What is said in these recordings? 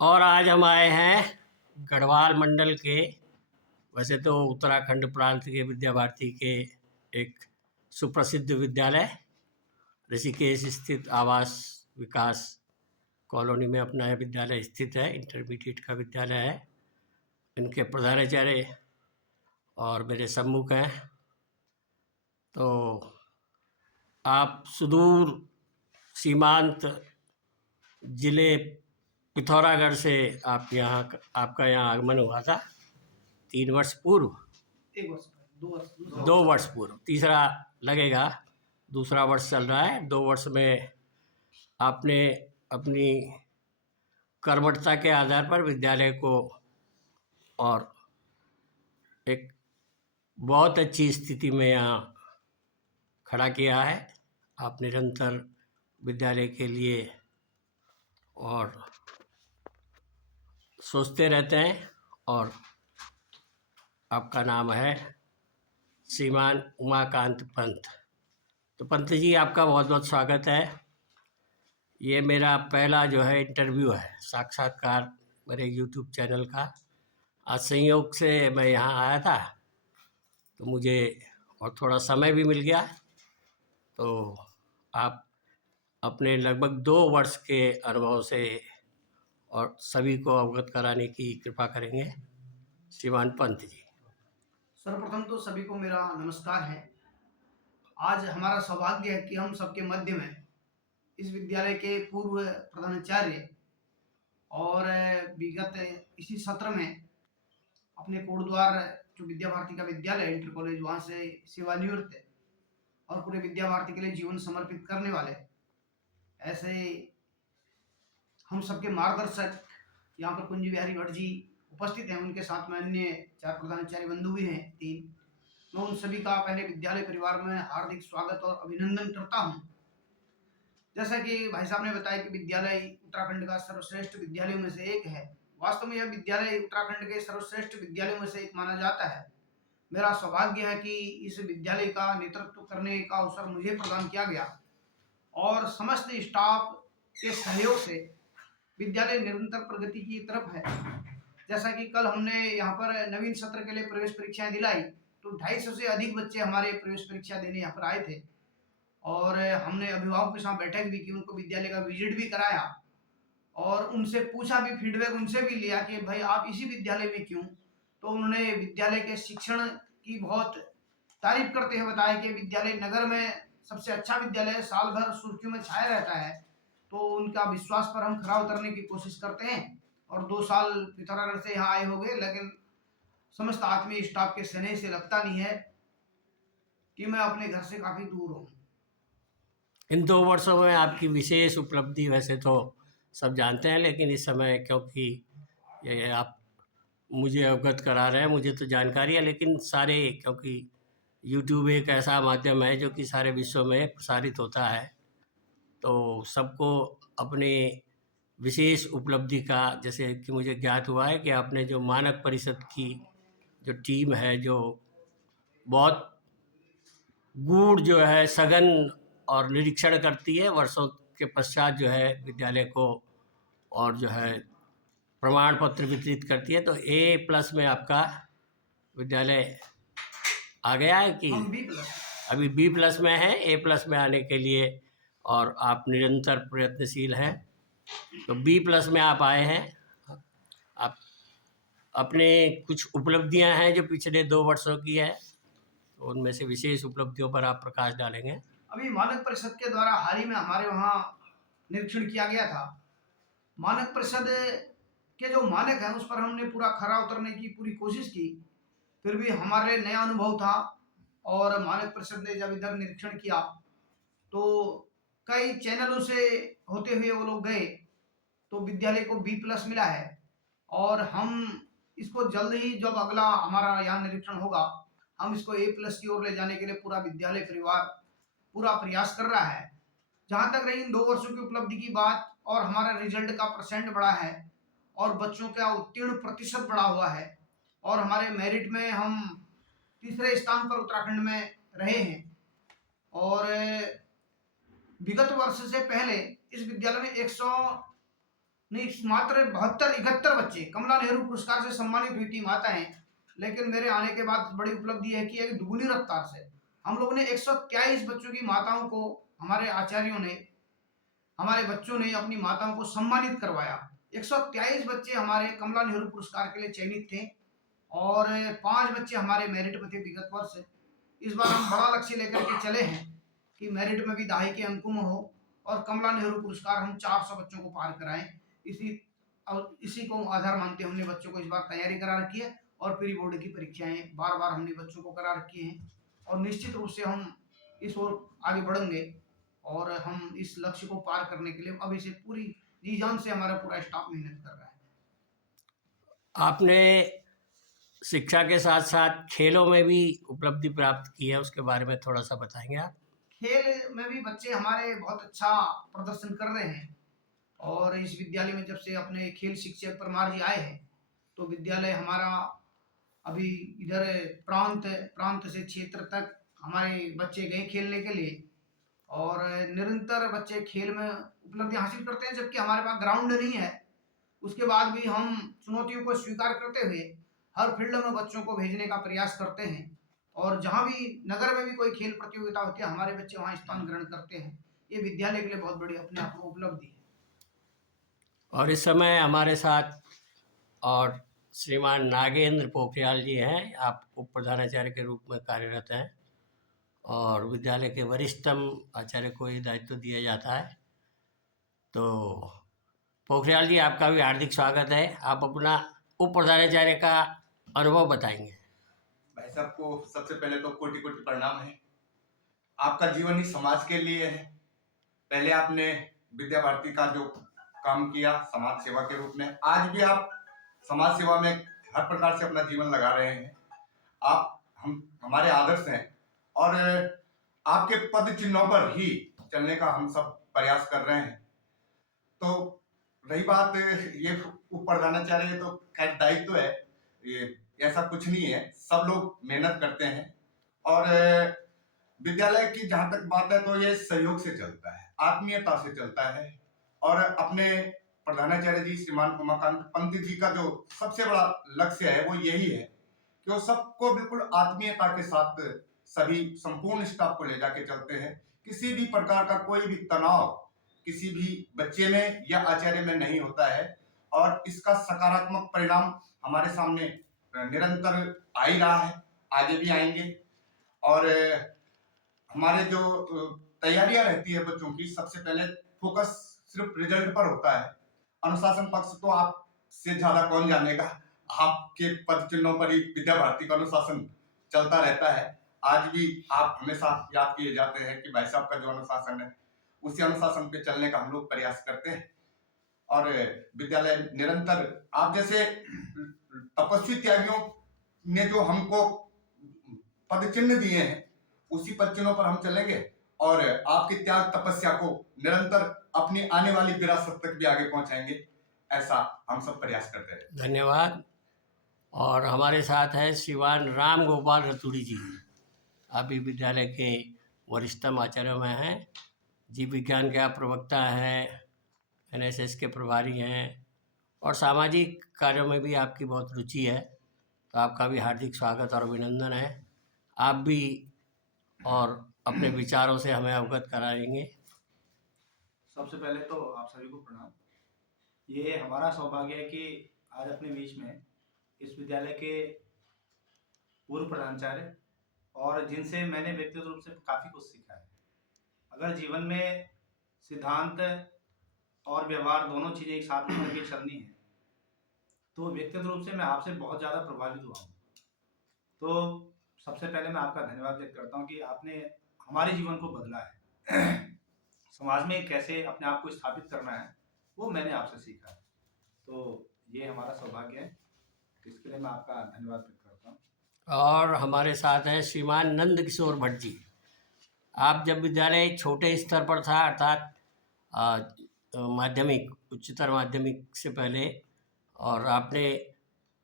और आज हम आए हैं गढ़वाल मंडल के, वैसे तो उत्तराखंड प्रांत के विद्या भारती के एक सुप्रसिद्ध विद्यालय ऋषिकेश स्थित आवास विकास कॉलोनी में अपना यह विद्यालय स्थित है। इंटरमीडिएट का विद्यालय है। इनके प्रधानाचार्य और मेरे सम्मुख हैं। तो आप सुदूर सीमांत जिले पिथौरागढ़ से आपका यहाँ आगमन हुआ था 3 वर्ष पूर्व। 1 वर्ष, 2 वर्ष, 2 वर्ष पूर्व, तीसरा लगेगा, दूसरा वर्ष चल रहा है। 2 वर्ष में आपने अपनी कर्मठता के आधार पर विद्यालय को और एक बहुत अच्छी स्थिति में यहाँ खड़ा किया है। आप निरंतर विद्यालय के लिए और सोचते रहते हैं। और आपका नाम है श्रीमान उमाकांत पंत। तो पंत जी, आपका बहुत बहुत स्वागत है। ये मेरा पहला जो है इंटरव्यू है, साक्षात्कार मेरे यूट्यूब चैनल का। आज संयोग से मैं यहाँ आया था तो मुझे और थोड़ा समय भी मिल गया। तो आप अपने लगभग 2 वर्ष के अनुभव से और सभी को अवगत कराने की कृपा करेंगे श्रीमान पंत जी। सर्वप्रथम तो सभी को मेरा नमस्कार है। आज हमारा सौभाग्य है कि हम सबके मध्य में इस विद्यालय के पूर्व प्रधानाचार्य और विगत इसी सत्र में अपने कोटद्वार जो विद्या भारती का विद्यालय इंटर कॉलेज, वहाँ से सेवानिवृत्त और पूरे विद्या भारती के लिए जीवन समर्पित करने वाले ऐसे हम सबके मार्गदर्शक यहाँ पर कुंज बिहारी भट्ट जी उपस्थित हैं। उनके साथ में अन्य 4 प्रधानाचार्य बंधु भी हैं, 3। मैं उन सभी का पहले विद्यालय परिवार में हार्दिक स्वागत और अभिनंदन करता हूं। जैसा कि भाई साहब ने बताया कि विद्यालय उत्तराखंड का सर्वश्रेष्ठ विद्यालयों में से एक है। वास्तव में यह विद्यालय उत्तराखंड के सर्वश्रेष्ठ विद्यालयों में से एक माना जाता है। मेरा सौभाग्य है कि इस विद्यालय का नेतृत्व करने का अवसर मुझे प्रदान किया गया और समस्त स्टाफ के सहयोग से विद्यालय निरंतर प्रगति की तरफ है। जैसा कि कल हमने यहाँ पर नवीन सत्र के लिए प्रवेश परीक्षाएं दिलाई, तो 250 से अधिक बच्चे हमारे प्रवेश परीक्षा देने यहाँ पर आए थे और हमने अभिभावकों के साथ बैठक भी की, उनको विद्यालय का विजिट भी कराया और उनसे पूछा भी, फीडबैक उनसे भी लिया कि भाई आप इसी विद्यालय में क्यों। तो उन्होंने विद्यालय के शिक्षण की बहुत तारीफ करते हुए बताया कि विद्यालय नगर में सबसे अच्छा विद्यालय, साल भर सुर्खियों में छाया रहता है। तो उनका विश्वास पर हम खरा उतरने की कोशिश करते हैं और 2 साल पिथौरागढ़ से यहाँ आए हो गए, लेकिन समस्त आत्मीय स्टाफ के स्नेह से लगता नहीं है कि मैं अपने घर से काफी दूर हूँ। इन 2 वर्षों में आपकी विशेष उपलब्धि वैसे तो सब जानते हैं, लेकिन इस समय क्योंकि ये आप मुझे अवगत करा रहे हैं, मुझे तो जानकारी है, लेकिन सारे, क्योंकि यूट्यूब एक ऐसा माध्यम है जो कि सारे विश्व में प्रसारित होता है, तो सबको अपने विशेष उपलब्धि का, जैसे कि मुझे ज्ञात हुआ है कि आपने जो मानक परिषद की जो टीम है, जो बहुत गूढ़ जो है सघन और निरीक्षण करती है वर्षों के पश्चात जो है विद्यालय को, और जो है प्रमाण पत्र वितरित करती है, तो A+ में आपका विद्यालय आ गया है कि हम B+। अभी B+ में है? A+ में आने के लिए और आप निरंतर प्रयत्नशील हैं। तो B+ में आप आए हैं। आप अपने कुछ उपलब्धियां हैं जो पिछले 2 वर्षों की है, तो उनमें से विशेष उपलब्धियों पर आप प्रकाश डालेंगे। अभी मानक परिषद के द्वारा हाल ही में हमारे वहाँ निरीक्षण किया गया था। मानक परिषद के जो मानक है उस पर हमने पूरा खरा उतरने की पूरी कोशिश की, फिर भी हमारे नया अनुभव था और मानक परिषद ने जब इधर निरीक्षण किया तो कई चैनलों से होते हुए वो लोग गए, तो विद्यालय को B+ मिला है और हम इसको जल्द ही, जब अगला हमारा यहाँ निरीक्षण होगा, हम इसको A+ की ओर ले जाने के लिए पूरा विद्यालय परिवार पूरा प्रयास कर रहा है। जहाँ तक रही इन 2 वर्षों की उपलब्धि की बात, और हमारा रिजल्ट का % बढ़ा है और बच्चों का उत्तीर्ण प्रतिशत बढ़ा हुआ है और हमारे मेरिट में हम तीसरे स्थान पर उत्तराखंड में रहे हैं। और विगत वर्ष से पहले इस विद्यालय में नहीं, मात्र 72-71 बच्चे कमला नेहरू पुरस्कार से सम्मानित हुई थी माताएं। लेकिन मेरे आने के बाद बड़ी उपलब्धि है कि एक दुगुनी रफ्तार से हम लोगों ने 123 बच्चों की माताओं को, हमारे आचार्यों ने, हमारे बच्चों ने अपनी माताओं को सम्मानित करवाया। 123 बच्चे हमारे कमला नेहरू पुरस्कार के लिए चयनित थे और 5 बच्चे हमारे मेरिट में थे विगत वर्ष। इस बार हम बड़ा लक्ष्य लेकर के चले हैं कि मेरिट में भी दहाई के अंकों में हो और कमला नेहरू पुरस्कार हम 400 बच्चों को पार कराएं। इसी को आधार मानते हमने बच्चों को इस बार तैयारी करा रखी है और प्री बोर्ड की परीक्षाएं बार बार हमने बच्चों को करा रखी हैं और निश्चित रूप से हम इस ओर आगे बढ़ेंगे और हम इस लक्ष्य को पार करने के लिए अभी से पूरी जी जान से हमारा पूरा स्टाफ मेहनत कर रहा है। आपने शिक्षा के साथ साथ खेलों में भी उपलब्धि प्राप्त की है, उसके बारे में थोड़ा सा बताएंगे आप? खेल में भी बच्चे हमारे बहुत अच्छा प्रदर्शन कर रहे हैं और इस विद्यालय में जब से अपने खेल शिक्षक परमार जी आए हैं तो विद्यालय हमारा अभी इधर प्रांत प्रांत से क्षेत्र तक हमारे बच्चे गए खेलने के लिए और निरंतर बच्चे खेल में उपलब्धि हासिल करते हैं। जबकि हमारे पास ग्राउंड नहीं है, उसके बाद भी हम चुनौतियों को स्वीकार करते हुए हर फील्ड में बच्चों को भेजने का प्रयास करते हैं और जहाँ भी नगर में भी कोई खेल प्रतियोगिता होती है हमारे बच्चे वहाँ स्थान ग्रहण करते हैं। ये विद्यालय के लिए बहुत बड़ी अपने आप को उपलब्धि है। और इस समय हमारे साथ और श्रीमान नागेंद्र पोखरियाल जी हैं। आप उप प्रधानाचार्य के रूप में कार्यरत हैं और विद्यालय के वरिष्ठतम आचार्य को ये दायित्व दिया जाता है। तो पोखरियाल जी, आपका भी हार्दिक स्वागत है। आप अपना उप प्रधानाचार्य का अनुभव बताएंगे। भाई साहब को सबसे पहले तो कोटि कोटि प्रणाम है। आपका जीवन ही समाज के लिए है। पहले आपने विद्या भारती का जो काम किया समाज सेवा के रूप में, आज भी आप समाज सेवा में हर प्रकार से अपना जीवन लगा रहे हैं। आप हमारे आदर्श हैं और आपके पद चिन्हों पर ही चलने का हम सब प्रयास कर रहे हैं। तो रही बात ये उप प्रधानाचार्य, तो खैर दायित्व है, ये ऐसा कुछ नहीं है, सब लोग मेहनत करते हैं और विद्यालय की जहां तक बात है तो ये सहयोग से चलता है, आत्मीयता से चलता है। और अपने प्रधानाचार्य जी श्रीमान उमाकांत पंत जी का जो सबसे बड़ा लक्ष्य है वो यही है कि वो सबको बिल्कुल आत्मीयता के साथ सभी संपूर्ण स्टाफ को ले जाके चलते हैं। किसी भी प्रकार का कोई भी तनाव किसी भी बच्चे में या आचार्य में नहीं होता है और इसका सकारात्मक परिणाम हमारे सामने निरंतर आ ही रहा है, आगे भी आएंगे। और हमारे जो तैयारियां रहती है बच्चों की, सबसे पहले फोकस सिर्फ रिजल्ट पर होता है। अनुशासन पक्ष तो आपसे ज्यादा कौन जानेगा, आपके पद चिन्हों पर ही विद्या भारती का अनुशासन चलता रहता है। आज भी आप हमेशा याद किए जाते हैं कि भाई साहब का जो अनुशासन है उसी अनुशासन पे चलने का हम लोग प्रयास करते हैं। और विद्यालय निरंतर आप जैसे तपस्वी त्यागियों ने जो हमको पद चिन्ह दिए हैं उसी पद चिन्हों पर हम चलेंगे और आपकी त्याग तपस्या को निरंतर अपनी आने वाली विरासत तक भी आगे पहुंचाएंगे, ऐसा हम सब प्रयास करते हैं। धन्यवाद। और हमारे साथ है श्रीमान राम गोपाल रतूड़ी जी। अभी विद्यालय के वरिष्ठतम आचार्य में हैं, जीव विज्ञान के आप प्रवक्ता हैं, एनएसएस के प्रभारी हैं और सामाजिक कार्यों में भी आपकी बहुत रुचि है। तो आपका भी हार्दिक स्वागत और अभिनंदन है। आप भी और अपने विचारों से हमें अवगत कराएंगे। सबसे पहले तो आप सभी को प्रणाम। ये हमारा सौभाग्य है कि आज अपने बीच में इस विद्यालय के पूर्व प्रधानाचार्य और जिनसे मैंने व्यक्तिगत रूप से काफ़ी कुछ सीखा है। अगर जीवन में सिद्धांत और व्यवहार दोनों चीज़ें एक साथ में करके चलनी है तो व्यक्तिगत रूप से मैं आपसे बहुत ज़्यादा प्रभावित हुआ हूँ। तो सबसे पहले मैं आपका धन्यवाद व्यक्त करता हूँ कि आपने हमारे जीवन को बदला है। समाज में कैसे अपने आप को स्थापित करना है वो मैंने आपसे सीखा है। तो ये हमारा सौभाग्य है, इसके लिए मैं आपका धन्यवाद व्यक्त करता हूँ। और हमारे साथ हैं श्रीमान नंद किशोर भट्ट जी। आप जब विद्यालय छोटे स्तर पर था, अर्थात माध्यमिक, उच्चतर माध्यमिक से पहले, और आपने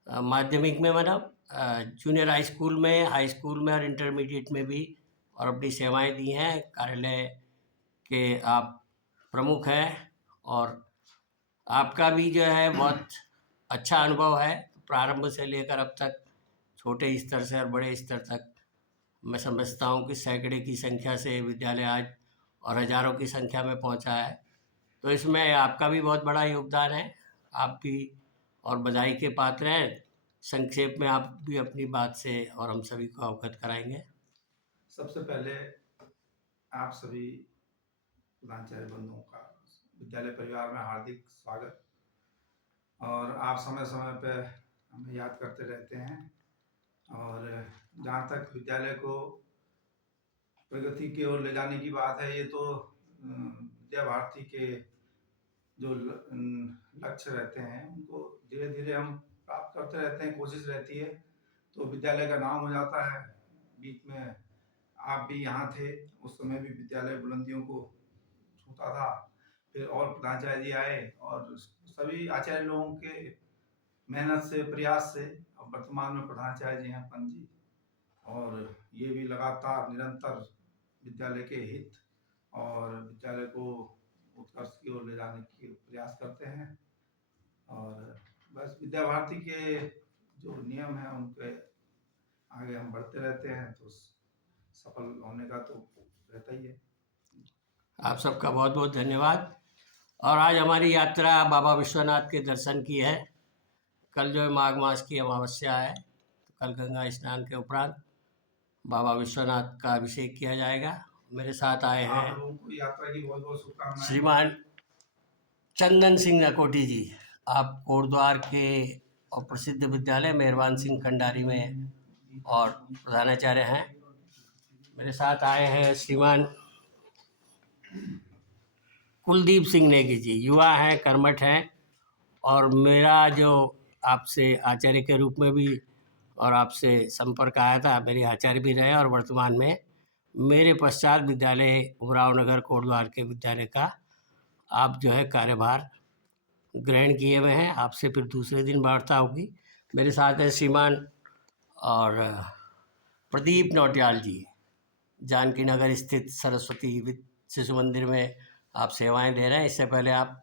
माध्यमिक में मतलब जूनियर हाई स्कूल में और इंटरमीडिएट में भी और अपनी सेवाएं दी हैं। कार्यालय के आप प्रमुख हैं और आपका भी जो है बहुत अच्छा अनुभव है, प्रारंभ से लेकर अब तक, छोटे स्तर से और बड़े स्तर तक। मैं समझता हूँ कि सैकड़े की संख्या से विद्यालय आज और हज़ारों की संख्या में पहुँचा है, तो इसमें आपका भी बहुत बड़ा योगदान है। आप भी और बधाई के पात्र हैं। संक्षेप में आप भी अपनी बात से और हम सभी को अवगत कराएंगे। सबसे पहले आप सभी प्रधानाचार्य बंधुओं का विद्यालय परिवार में हार्दिक स्वागत। और आप समय समय पे हमें याद करते रहते हैं। और जहाँ तक विद्यालय को प्रगति की ओर ले जाने की बात है, ये तो विद्या भारती के जो लक्ष्य रहते हैं उनको धीरे धीरे हम प्राप्त करते रहते हैं, कोशिश रहती है तो विद्यालय का नाम हो जाता है। बीच में आप भी यहाँ थे, उस समय भी विद्यालय बुलंदियों को छूता था। फिर और प्रधानाचार्य जी आए और सभी आचार्य लोगों के मेहनत से, प्रयास से अब वर्तमान में प्रधानाचार्य जी हैं पंत जी, और ये भी लगातार निरंतर विद्यालय के हित और विद्यालय को उत्कर्ष की ओर ले जाने की प्रयास करते हैं। और बस विद्या भारती के जो नियम हैं उनके आगे हम बढ़ते रहते हैं तो सफल होने का तो रहता ही है। आप सबका बहुत बहुत धन्यवाद। और आज हमारी यात्रा बाबा विश्वनाथ के दर्शन की है। कल जो है माघ मास की अमावस्या है, तो कल गंगा स्नान के उपरांत बाबा विश्वनाथ का अभिषेक किया जाएगा। मेरे साथ आए आप हैं लोगों को यात्रा की बहुत बहुत शुभकामनाएं। श्रीमान चंदन सिंह नकोटी जी। आप कोटद्वार के और प्रसिद्ध विद्यालय मेहरबान सिंह खंडारी में और प्रधानाचार्य हैं। मेरे साथ आए हैं श्रीमान कुलदीप सिंह नेगी जी, युवा हैं, कर्मठ हैं, और मेरा जो आपसे आचार्य के रूप में भी और आपसे संपर्क आया था, मेरे आचार्य भी रहे और वर्तमान में मेरे पश्चात विद्यालय उमराव नगर कोटद्वार के विद्यालय का आप जो है कार्यभार ग्रहण किए हुए हैं। आपसे फिर दूसरे दिन वार्ता होगी। मेरे साथ है श्रीमान और प्रदीप नौटियाल जी, जानकी नगर स्थित सरस्वती शिशु मंदिर में आप सेवाएं दे रहे हैं। इससे पहले आप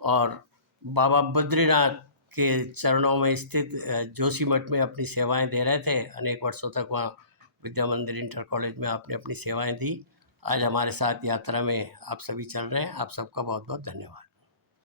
और बाबा बद्रीनाथ के चरणों में स्थित जोशीमठ में अपनी सेवाएं दे रहे थे। अनेक वर्षों तक वहाँ विद्या मंदिर इंटर कॉलेज में आपने अपनी सेवाएं दी। आज हमारे साथ यात्रा में आप सभी चल रहे हैं। आप सबका बहुत बहुत धन्यवाद।